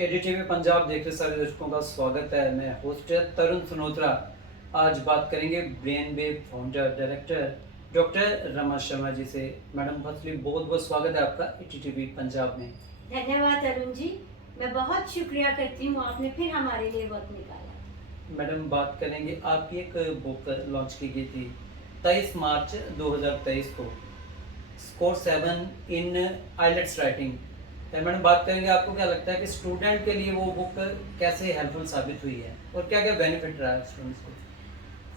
एडीटीवी पंजाब देख रहे सारे दर्शकों का स्वागत है। मैं होस्ट तरुण सनोत्रा। आज बात करेंगे brain wave founder director doctor Rama Sharma ji से। मैडम फर्स्टली बहुत बहुत स्वागत है आपका एडीटीवी पंजाब में। धन्यवाद अरुण जी, मैं बहुत शुक्रिया करती हूँ, आपने फिर हमारे लिए वक्त निकाला। मैडम बात करेंगे, आपकी एक बुक लॉन्च की गई थी 23 मार्च 2023 को, स्कोर 7 इन आइलेट्स राइटिंग। मैडम बात करेंगे, आपको क्या लगता है कि स्टूडेंट के लिए वो बुक कैसे हेल्पफुल साबित हुई है और क्या क्या बेनिफिट रहा है स्टूडेंट्स को?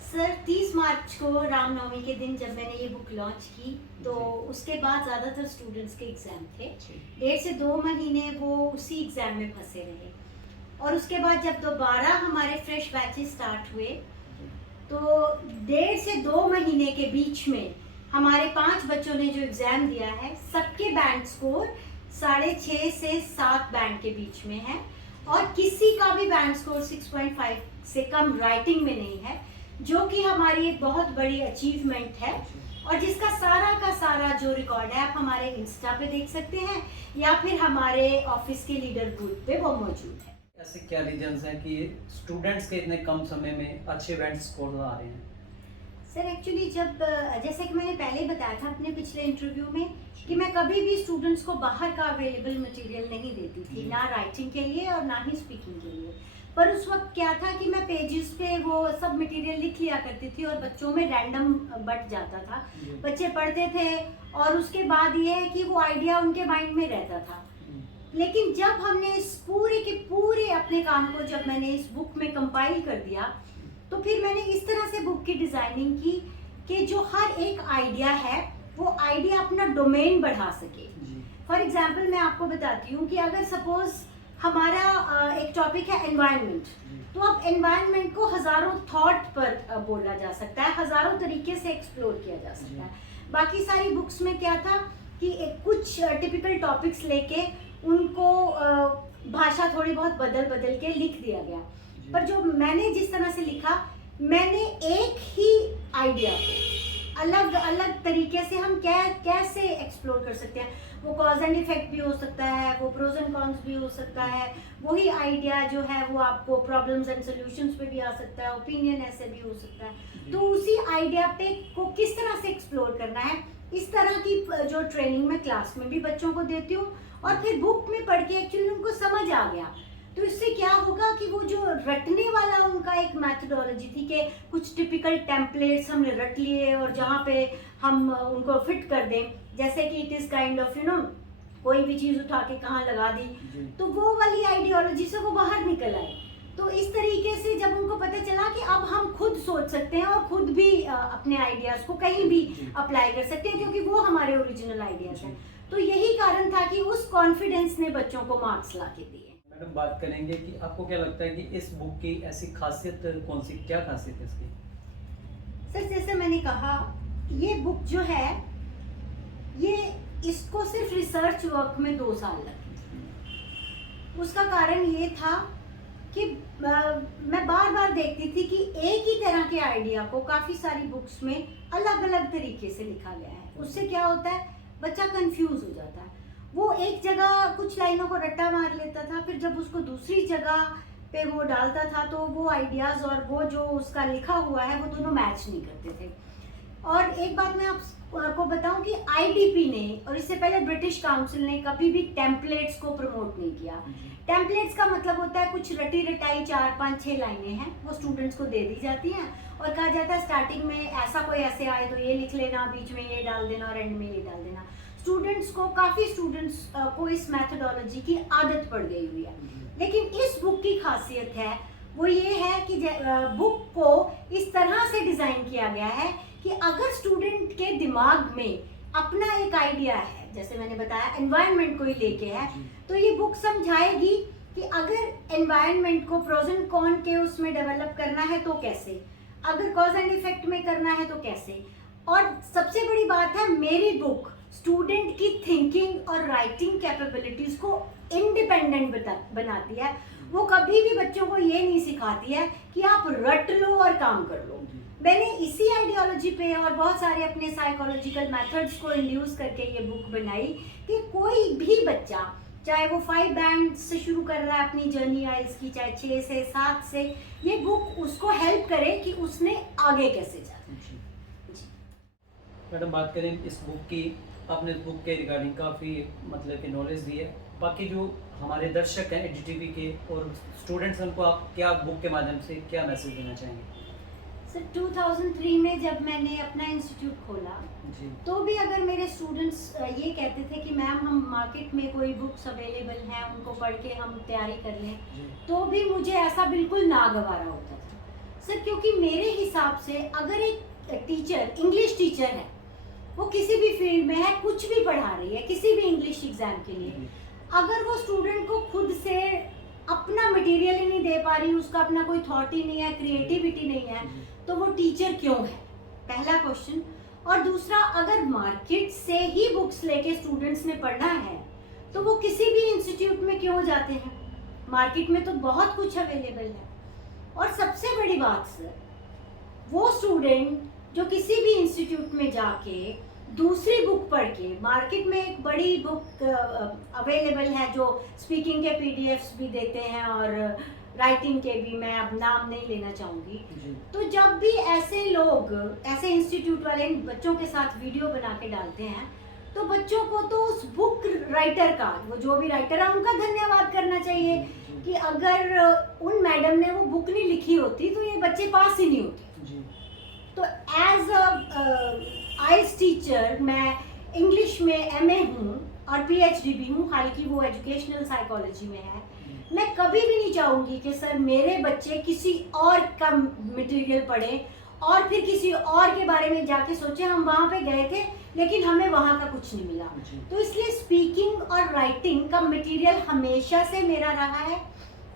सर 30 मार्च को रामनवमी के दिन जब मैंने ये बुक लॉन्च की तो उसके बाद ज़्यादातर स्टूडेंट्स के एग्ज़ाम थे। 1.5 से 2 महीने वो उसी एग्ज़ाम में फंसे रहे और उसके बाद जब दोबारा हमारे फ्रेश बैचेस स्टार्ट हुए तो 1.5 से 2 महीने के बीच में हमारे 5 बच्चों ने जो एग्ज़ाम दिया है सबके बैंड स्कोर 6.5 से 7 बैंड के बीच में है और किसी का भी बैंड स्कोर 6.5 से कम राइटिंग में नहीं है, जो कि हमारी एक बहुत बड़ी अचीवमेंट है और जिसका सारा का सारा जो रिकॉर्ड है आप हमारे इंस्टा पे देख सकते हैं या फिर हमारे ऑफिस के लीडर ग्रुप पे वो मौजूद है। ऐसे क्या रीजंस हैं कि स्टूडेंट्स के इतने कम समय में अच्छे बैंड स्कोर आ रहे हैं? सर एक्चुअली जब जैसे कि मैंने पहले बताया था अपने पिछले इंटरव्यू में कि मैं कभी भी स्टूडेंट्स को बाहर का अवेलेबल मटेरियल नहीं देती थी, ना राइटिंग के लिए और ना ही स्पीकिंग के लिए। पर उस वक्त क्या था कि मैं पेजेस पे वो सब मटेरियल लिख लिया करती थी और बच्चों में रैंडम बट जाता था, बच्चे पढ़ते थे और उसके बाद ये है कि वो आइडिया उनके माइंड में रहता था। लेकिन जब हमने इस पूरे के पूरे अपने काम को जब मैंने इस बुक में कंपाइल कर दिया तो फिर मैंने इस तरह से बुक की डिज़ाइनिंग की कि जो हर एक आइडिया है वो आइडिया अपना डोमेन बढ़ा सके। फॉर एग्जांपल मैं आपको बताती हूँ कि अगर सपोज हमारा एक टॉपिक है एनवायरनमेंट, तो अब एनवायरनमेंट को हज़ारों थॉट पर बोला जा सकता है, हज़ारों तरीके से एक्सप्लोर किया जा सकता है। बाकी सारी बुक्स में क्या था कि कुछ टिपिकल टॉपिक्स लेके उनको भाषा थोड़ी बहुत बदल बदल के लिख दिया गया, पर जो मैंने जिस तरह से लिखा, मैंने एक ही आइडिया को अलग अलग तरीके से हम कैसे एक्सप्लोर कर सकते हैं। वो कॉज एंड इफेक्ट भी हो सकता है, वो प्रोज एंड कॉन्स भी हो सकता है, वही आइडिया जो है वो आपको प्रॉब्लम्स एंड सॉल्यूशंस पे भी आ सकता है, ओपिनियन ऐसे भी हो सकता है। तो उसी आइडिया पे को किस तरह से एक्सप्लोर करना है, इस तरह की जो ट्रेनिंग मैं क्लास में भी बच्चों को देती हूँ और फिर बुक में पढ़ के एक्चुअली उनको समझ आ गया। तो इससे क्या होगा कि वो जो रटने वाला उनका एक मैथडोलॉजी थी कि कुछ टिपिकल टेम्पलेट्स हमने रट लिए और जहाँ पे हम उनको फिट कर दें, जैसे कि इट इज़ काइंड ऑफ कोई भी चीज़ उठा के कहाँ लगा दी, तो वो वाली आइडियोलॉजी से वो बाहर निकल आए। तो इस तरीके से जब उनको पता चला कि अब हम खुद सोच सकते हैं और खुद भी अपने आइडियाज़ को कहीं भी अप्लाई कर सकते हैं क्योंकि वो हमारे ओरिजिनल आइडियाज़ हैं। तो यही कारण था कि उस कॉन्फिडेंस ने बच्चों को मार्क्स ला के दिए। मैडम बात करेंगे कि आपको क्या लगता है कि इस बुक की ऐसी खासियत कौन सी, क्या खासियत है इसकी? सर जैसे मैंने कहा, ये बुक जो है ये इसको सिर्फ रिसर्च वर्क में 2 साल लगे। उसका कारण ये था कि मैं बार बार देखती थी कि एक ही तरह के आइडिया को काफ़ी सारी बुक्स में अलग अलग तरीके से लिखा गया है। उससे क्या होता है, बच्चा कंफ्यूज हो जाता है। वो एक जगह कुछ लाइनों को रट्टा मार लेता था, फिर जब उसको दूसरी जगह पे वो डालता था तो वो आइडियाज़ और वो जो उसका लिखा हुआ है वो दोनों मैच नहीं करते थे। और एक बात मैं आपको बताऊं कि आईडीपी ने और इससे पहले ब्रिटिश काउंसिल ने कभी भी टेम्पलेट्स को प्रमोट नहीं किया। टेम्पलेट्स का मतलब होता है कुछ रटी रटाई 4, 5, 6 लाइनें हैं, वो स्टूडेंट्स को दे दी जाती हैं और कहा जाता है स्टार्टिंग में ऐसा कोई ऐसे आए तो ये लिख लेना, बीच में ये डाल देना और एंड में ये डाल देना। काफ़ी स्टूडेंट्स को इस मैथडोलॉजी की आदत पड़ गई हुई है। लेकिन इस बुक की खासियत है वो ये है कि बुक को इस तरह से डिज़ाइन किया गया है कि अगर स्टूडेंट के दिमाग में अपना एक आइडिया है, जैसे मैंने बताया एनवायरनमेंट को ही लेके है, तो ये बुक समझाएगी कि अगर एनवायरनमेंट को प्रोज एंड कॉन के उसमें डेवलप करना है तो कैसे, अगर कॉज एंड इफेक्ट में करना है तो कैसे। और सबसे बड़ी बात है, मेरी बुक स्टूडेंट की थिंकिंग और राइटिंग कैपेबिलिटीज़ को इंडिपेंडेंट बनाती है। वो कभी भी बच्चों को ये नहीं सिखाती है कि आप रट लो और काम कर लो। मैंने इसी आइडियोलॉजी पे और बहुत सारे अपने साइकोलॉजिकल मेथड्स को इंड्यूस करके ये बुक बनाई कि कोई भी बच्चा चाहे वो 5 बैंड से शुरू कर रहा है अपनी जर्नी आइल्स की, चाहे 6 से 7 से, ये बुक उसको हेल्प करे कि उसने आगे कैसे जाना है। जी। मैडम बात करें इस बुक की, आपने इस बुक के रिगार्डिंग काफ़ी मतलब कि नॉलेज दी है। बाकी जो हमारे दर्शक हैं एडीटीवी के और स्टूडेंट्स हैं, उनको आप क्या बुक के माध्यम से क्या मैसेज देना चाहेंगे? सर 2003 में जब मैंने अपना इंस्टीट्यूट खोला जी तो भी अगर मेरे स्टूडेंट्स ये कहते थे कि मैम हम मार्केट में कोई बुक्स अवेलेबल हैं उनको पढ़ के हम तैयारी कर लें, जी तो भी मुझे ऐसा बिल्कुल नागवारा होता था सर, क्योंकि मेरे हिसाब से अगर एक टीचर, इंग्लिश टीचर है, वो किसी भी फील्ड में है, कुछ भी पढ़ा रही है, किसी भी इंग्लिश एग्जाम के लिए, जी अगर वो स्टूडेंट को खुद से अपना मटेरियल ही नहीं दे पा रही, उसका अपना कोई थॉट ही नहीं है, क्रिएटिविटी नहीं है, जी तो वो टीचर क्यों है? पहला क्वेश्चन। और दूसरा, अगर मार्केट से ही बुक्स लेके स्टूडेंट्स ने पढ़ना है तो वो किसी भी इंस्टीट्यूट में क्यों जाते हैं? मार्केट में तो बहुत कुछ अवेलेबल है। और सबसे बड़ी बात सर, वो स्टूडेंट जो किसी भी इंस्टीट्यूट में जाके दूसरी बुक पढ़ के, मार्केट में एक बड़ी बुक अवेलेबल है जो स्पीकिंग के पीडीएफ्स भी देते हैं और राइटिंग के भी, मैं अब नाम नहीं लेना चाहूँगी। जी तो जब भी ऐसे लोग, ऐसे इंस्टीट्यूट वाले इन बच्चों के साथ वीडियो बना के डालते हैं, तो बच्चों को तो उस बुक राइटर का, वो जो भी राइटर है उनका धन्यवाद करना चाहिए कि अगर उन मैडम ने वो बुक नहीं लिखी होती तो ये बच्चे पास ही नहीं होते। जी तो एज आइल्स टीचर मैं इंग्लिश में एमए हूँ और पीएचडी भी हूँ, हालांकि वो एजुकेशनल साइकोलॉजी में है। मैं कभी भी नहीं चाहूँगी कि सर मेरे बच्चे किसी और का मटेरियल पढ़ें और फिर किसी और के बारे में जाके सोचे हम वहाँ पे गए थे लेकिन हमें वहाँ का कुछ नहीं मिला। जी तो इसलिए स्पीकिंग और राइटिंग का मटेरियल हमेशा से मेरा रहा है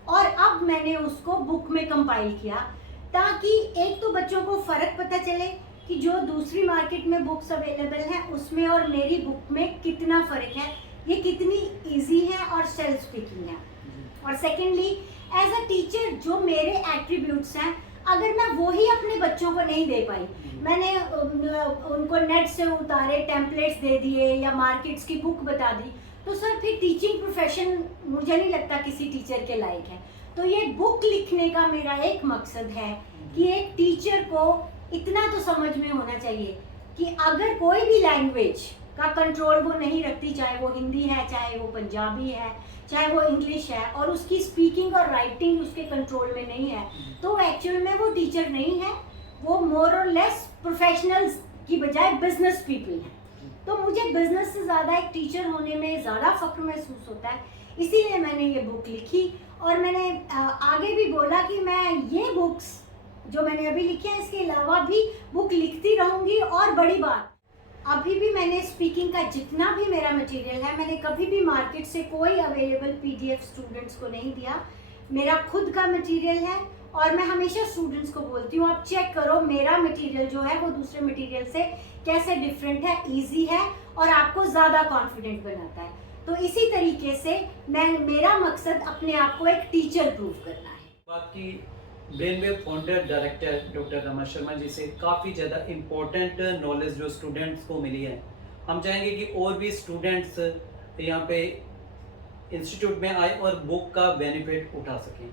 और अब मैंने उसको बुक में कंपाइल किया ताकि एक तो बच्चों को फ़र्क पता चले कि जो दूसरी मार्केट में बुक्स अवेलेबल हैं उसमें और मेरी बुक में कितना फ़र्क है, ये कितनी इजी है और सेल्फ स्पीकिंग है। और सेकेंडली, एज अ टीचर जो मेरे एट्रीब्यूट्स हैं, अगर मैं वही अपने बच्चों को नहीं दे पाई, मैंने उनको नेट से उतारे टेम्पलेट्स दे दिए या मार्केट्स की बुक बता दी, तो सर फिर टीचिंग प्रोफेशन मुझे नहीं लगता किसी टीचर के लायक है। तो ये बुक लिखने का मेरा एक मकसद है कि एक टीचर को इतना तो समझ में होना चाहिए कि अगर कोई भी लैंग्वेज का कंट्रोल वो नहीं रखती, चाहे वो हिंदी है, चाहे वो पंजाबी है, चाहे वो इंग्लिश है, और उसकी स्पीकिंग और राइटिंग उसके कंट्रोल में नहीं है, तो एक्चुअल में वो टीचर नहीं है, वो मोर और लेस प्रोफेशनल्स की बजाय बिजनेस पीपल हैं। तो मुझे बिजनेस से ज़्यादा एक टीचर होने में ज़्यादा फ़ख्र महसूस होता है, इसीलिए मैंने ये बुक लिखी। और मैंने आगे भी बोला कि मैं ये बुक्स जो मैंने अभी लिखी हैं इसके अलावा भी बुक लिखती रहूँगी। और बड़ी बात, अभी भी मैंने स्पीकिंग का जितना भी मेरा मटेरियल है, मैंने कभी भी मार्केट से कोई अवेलेबल पीडीएफ स्टूडेंट्स को नहीं दिया, मेरा खुद का मटेरियल है। और मैं हमेशा स्टूडेंट्स को बोलती हूँ, आप चेक करो मेरा मटेरियल जो है वो दूसरे मटेरियल से कैसे डिफरेंट है, इजी है और आपको ज़्यादा कॉन्फिडेंट बनाता है। तो इसी तरीके से मेरा मकसद अपने आप को एक टीचर प्रूव करना है। आपकी brainwave founder director doctor Rama Sharma ji से काफ़ी ज़्यादा इम्पोर्टेंट नॉलेज जो स्टूडेंट्स को मिली है, हम चाहेंगे कि और भी स्टूडेंट्स यहाँ पे इंस्टीट्यूट में आए और बुक का बेनिफिट उठा सकें।